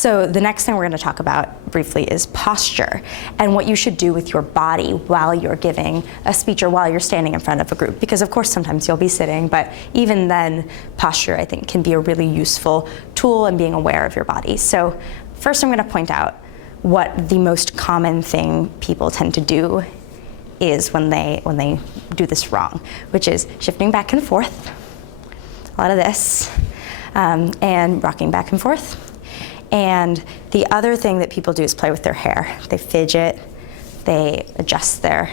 So the next thing we're going to talk about briefly is posture and what you should do with your body while you're giving a speech or while you're standing in front of a group. Because of course sometimes you'll be sitting, but even then posture I think can be a really useful tool in being aware of your body. So first I'm going to point out what the most common thing people tend to do is when they do this wrong, which is shifting back and forth, a lot of this, and rocking back and forth. And the other thing that people do is play with their hair. They fidget, they adjust their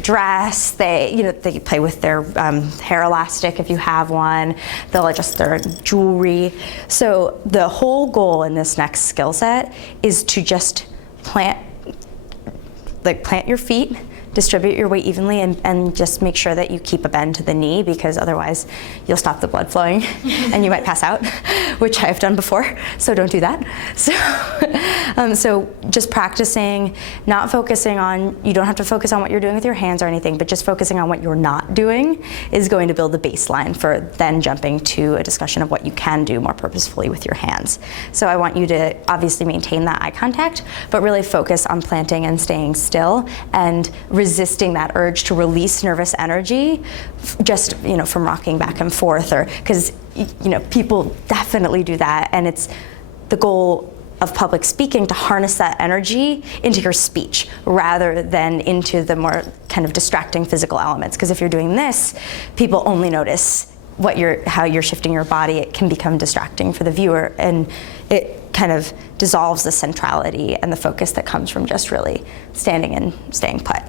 dress, they play with their hair elastic if you have one, they'll adjust their jewelry. So the whole goal in this next skill set is to just plant your feet, distribute your weight evenly, and just make sure that you keep a bend to the knee, because otherwise you'll stop the blood flowing and you might pass out, which I've done before, so don't do that. So just practicing, not focusing on, you don't have to focus on what you're doing with your hands or anything, but just focusing on what you're not doing is going to build the baseline for then jumping to a discussion of what you can do more purposefully with your hands. So I want you to obviously maintain that eye contact, but really focus on planting and staying still and resisting that urge to release nervous energy just from rocking back and forth, or because people definitely do that, and it's the goal of public speaking to harness that energy into your speech rather than into the more kind of distracting physical elements. Because if you're doing this, people only notice how you're shifting your body. It can become distracting for the viewer, and it kind of dissolves the centrality and the focus that comes from just really standing and staying put.